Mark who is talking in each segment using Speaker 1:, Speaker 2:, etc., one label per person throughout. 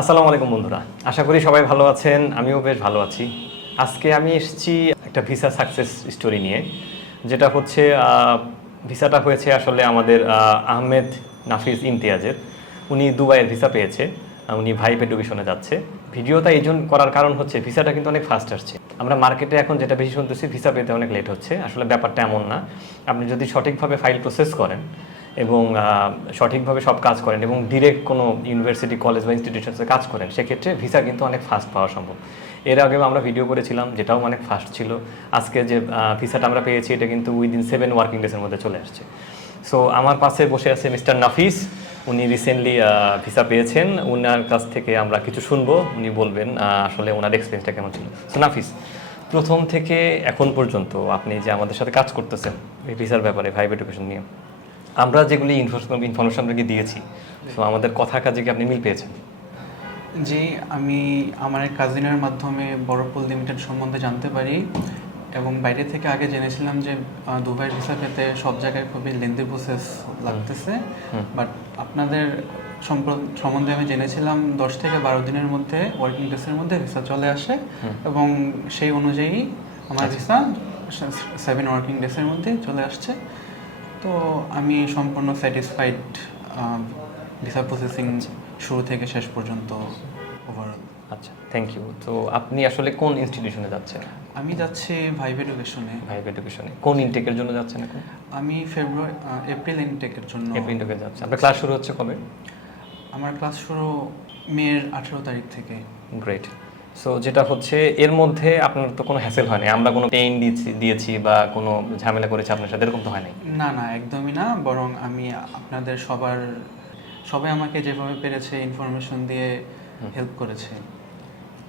Speaker 1: আসসালামু আলাইকুম বন্ধুরা। আশা করি সবাই ভালো আছেন, আমিও বেশ ভালো আছি। আজকে আমি এসেছি একটা ভিসা সাকসেস স্টোরি নিয়ে, যেটা হচ্ছে ভিসাটা হয়েছে আসলে আমাদের আহমেদ নাফিস ইমতিয়াজের। উনি দুবাইয়ের ভিসা পেয়েছে উনি ভাইপ এডুকেশনে যাচ্ছে। ভিডিওটা এই জন্য করার কারণ হচ্ছে, ভিসাটা কিন্তু অনেক ফাস্ট আসছে। আমরা মার্কেটে এখন যেটা বেশি শুনতেছি, ভিসা পেতে অনেক লেট হচ্ছে। আসলে ব্যাপারটা এমন না। আপনি যদি সঠিকভাবে ফাইল প্রসেস করেন এবং সঠিকভাবে সব কাজ করেন এবং ডিরেক্ট কোনো ইউনিভার্সিটি কলেজ বা ইনস্টিটিউশনসে কাজ করেন, সেক্ষেত্রে ভিসা কিন্তু অনেক ফাস্ট পাওয়া সম্ভব। এর আগেও আমরা ভিডিও করেছিলাম, যেটাও অনেক ফাস্ট ছিল। আজকে যে ভিসাটা আমরা পেয়েছি, এটা কিন্তু উইদিন সেভেন ওয়ার্কিং ডেজের মধ্যে চলে আসছে। সো আমার পাশে বসে আছে মিস্টার নাফিস। উনি রিসেন্টলি ভিসা পেয়েছেন। ওনার কাছ থেকে আমরা কিছু শুনব। উনি বলবেন আসলে ওনার এক্সপিরিয়েন্সটা কেমন ছিল। সো নাফিস, প্রথম থেকে এখন পর্যন্ত আপনি যে আমাদের সাথে কাজ করতেছেন, এই ভিসার ব্যাপারে ভাইব এডুকেশন নিয়ে। আমরা যেগুলি ইনফরমেশন আপনাকে দিয়েছি তো আমাদের কথা কাজে কি আপনি মিল পেয়েছেন।
Speaker 2: জি আমি আমার এক কাজিনের মাধ্যমে বড়পুল লিমিটেড সম্বন্ধে জানতে পারি এবং বাইরে থেকে আগে জেনেছিলাম যে দুবাইয়ের ভিসা পেতে সব জায়গায় খুবই লেন্দি প্রসেস লাগতেছে। বাট আপনাদের সম্বন্ধে আমি জেনেছিলাম দশ থেকে বারো দিনের মধ্যে ওয়ার্কিং ডেসের মধ্যে ভিসা চলে আসে এবং সেই অনুযায়ী আমার। ভিসা সেভেন ওয়ার্কিং ডেসের মধ্যে চলে আসছে। তো আমি সম্পূর্ণ স্যাটিসফাইড ভিসা প্রসেসিং শুরু থেকে শেষ পর্যন্ত ওভারঅল
Speaker 1: আচ্ছা থ্যাংক ইউ তো আপনি আসলে কোন ইনস্টিটিউশনে যাচ্ছেন?
Speaker 2: আমি যাচ্ছি ভাইভ এডুকেশনে
Speaker 1: ভাইব এডুকেশনে কোন ইনটেকের জন্য যাচ্ছেন এখন?
Speaker 2: আমি ফেব্রুয়ারি এপ্রিল ইনটেকের জন্য।
Speaker 1: এপ্রিল ইনটেকে যাচ্ছেন। আপনার ক্লাস শুরু হচ্ছে কবে?
Speaker 2: আমার ক্লাস শুরু মেয়ের আঠেরো তারিখ থেকে।
Speaker 1: গ্রেট সো যেটা হচ্ছে এর মধ্যে আপনার তো কোনো হ্যাসেল হয়নি। আমরা কোনো পেইন দিয়েছি দিয়েছি বা কোনো ঝামেলা করেছি আপনার সাথে এরকম তো হয় নাই
Speaker 2: না না একদমই না। বরং আমি আপনাদের সবার সবাই আমাকে যেভাবে পেরেছে ইনফরমেশন দিয়ে হেল্প করেছে।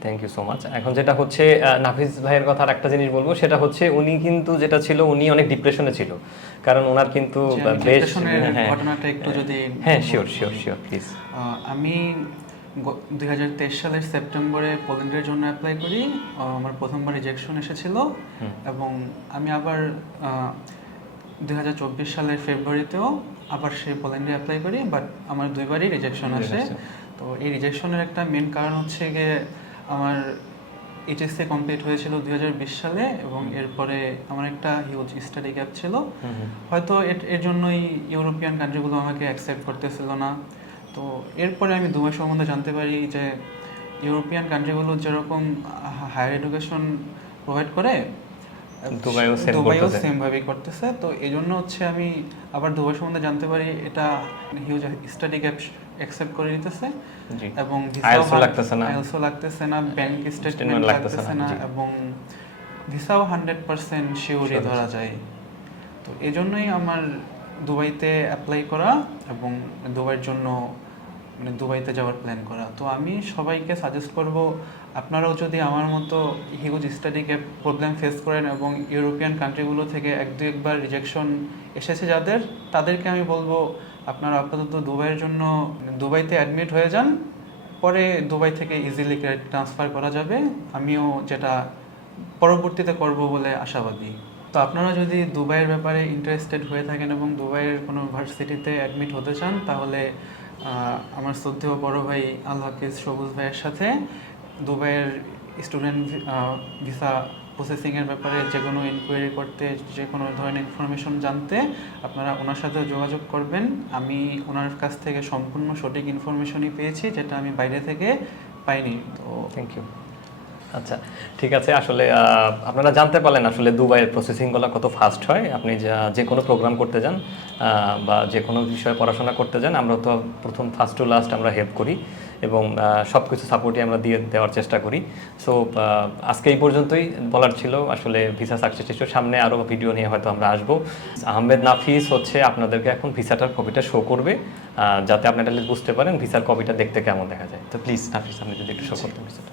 Speaker 1: থ্যাংক ইউ সো মাচ এখন যেটা হচ্ছে নাফিস ভাইয়ের কথা আর একটা জিনিস বলব সেটা হচ্ছে উনি কিন্তু যেটা ছিল উনি অনেক ডিপ্রেশনে ছিল। কারণ ওনার কিন্তু বেশ হ্যাঁ,
Speaker 2: ঘটনাটা একটু যদি
Speaker 1: হ্যাঁ শিওর শিওর শিওর প্লিজ
Speaker 2: আমি দুই হাজার তেইশ সালের সেপ্টেম্বরে পোল্যান্ডের জন্য অ্যাপ্লাই করি। আমার প্রথমবার রিজেকশন এসেছিল। এবং আমি আবার দুই হাজার চব্বিশ সালের ফেব্রুয়ারিতেও আবার সেই পোল্যান্ডে অ্যাপ্লাই করি বাট আমার দুইবারই রিজেকশন আসে। তো এই রিজেকশনের একটা মেন কারণ হচ্ছে গিয়ে আমার এইচএসসি কমপ্লিট হয়েছিল দুই হাজার বিশ সালে এবং এরপরে আমার একটা হিউজ স্টাডি গ্যাপ ছিল। হয়তো এর- এর জন্যই ইউরোপিয়ান কান্ট্রিগুলো আমাকে অ্যাকসেপ্ট করতেছিল না। তো এরপরে আমি দুবাই সম্বন্ধে জানতে পারি যে ইউরোপিয়ান কান্ট্রিগুলো যেরকম হায়ার এডুকেশন প্রোভাইড করে
Speaker 1: দুবাইও
Speaker 2: দুবাইও
Speaker 1: করতেছে।
Speaker 2: তো এই জন্য হচ্ছে আমি আবার দুবাই সম্বন্ধে জানতে পারি এটা হিউজ স্টাডি গ্যাপ অ্যাকসেপ্ট করে নিতেছে। এবং
Speaker 1: IELTS লাগতেছে না।
Speaker 2: আইএলসও লাগতেছে না ব্যাংক স্টেটমেন্ট
Speaker 1: লাগতেছে না,
Speaker 2: এবং ভিসাও হান্ড্রেড পার্সেন্ট শিওরই ধরা যায়। তো এই জন্যই আমার দুবাইতে অ্যাপ্লাই করা এবং দুবাইয়ের জন্য মানে দুবাইতে যাওয়ার প্ল্যান করা। তো আমি সবাইকে সাজেস্ট করব, আপনারাও যদি আমার মতো huge study gap problem face করেন এবং ইউরোপিয়ান কান্ট্রিগুলো থেকে এক দু একবার রিজেকশন এসেছে যাদের, তাদেরকে আমি বলব, আপনারা আপাতত দুবাইয়ের জন্য, দুবাইতে অ্যাডমিট হয়ে যান। পরে দুবাই থেকে ইজিলি ট্রান্সফার করা যাবে। আমিও যেটা পরবর্তীতে করব বলে আশাবাদী। তো আপনারা যদি দুবাইয়ের ব্যাপারে ইন্টারেস্টেড হয়ে থাকেন এবং দুবাইয়ের কোনো ভার্সিটিতে অ্যাডমিট হতে চান, তাহলে আমার শ্রদ্ধেয় বড় ভাই আল হাফিজ সবুজ ভাইয়ের সাথে দুবাইয়ের স্টুডেন্ট ভিসা প্রসেসিংয়ের ব্যাপারে যে কোনো ইনকোয়ারি করতে, যে কোনো ধরনের ইনফরমেশন জানতে আপনারা ওনার সাথে যোগাযোগ করবেন। আমি ওনার কাছ থেকে সম্পূর্ণ সঠিক ইনফরমেশনই পেয়েছি, যেটা আমি বাইরে থেকে পাইনি। তো
Speaker 1: থ্যাংক ইউ আচ্ছা ঠিক আছে। আসলে আপনারা জানতে পারলেন আসলে দুবাইয়ের প্রসেসিংগুলো কত ফাস্ট হয়। আপনি যা- যে কোনো প্রোগ্রাম করতে যান বা যে কোনো বিষয়ে পড়াশোনা করতে যান আমরা তো প্রথম ফার্স্ট টু লাস্ট আমরা হেল্প করি এবং সব কিছু সাপোর্টই আমরা দিয়ে দেওয়ার চেষ্টা করি। সো আজকে এই পর্যন্তই বলার ছিল। আসলে ভিসা সাকসেস ইস্যুর সামনে আরও ভিডিও নিয়ে হয়তো আমরা আসব। আহমেদ নাফিস হচ্ছে আপনাদেরকে এখন ভিসাটার কপিটা শো করবে যাতে আপনারা বুঝতে পারেন ভিসার কপিটা দেখতে কেমন দেখা যায়। তো প্লিজ নাফিস আপনি যদি একটু শো করতেন ভিসাটা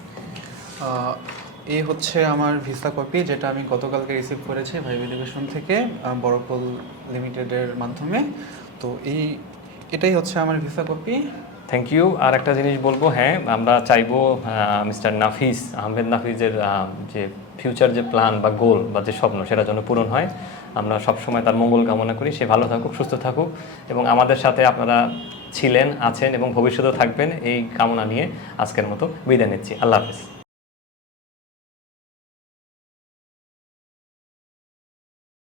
Speaker 2: এই হচ্ছে আমার ভিসা কপি যেটা আমি গতকালকে রিসিভ করেছি ভাইভ এডুকেশন থেকে আহ, বড়পল লিমিটেডের মাধ্যমে। তো এই এটাই হচ্ছে আমার ভিসা কপি।
Speaker 1: থ্যাংক ইউ আর একটা জিনিস বলব হ্যাঁ আমরা চাইব মিস্টার নাফিস আহমেদ নাফিজের যে ফিউচার যে প্ল্যান বা গোল বা যে স্বপ্ন সেটা যেন পূরণ হয়। আমরা সবসময় তার মঙ্গল কামনা করি সে ভালো থাকুক সুস্থ থাকুক এবং আমাদের সাথে আপনারা ছিলেন আছেন এবং ভবিষ্যতেও থাকবেন এই কামনা নিয়ে আজকের মতো বিদায় নিচ্ছি। আল্লাহ হাফিজ।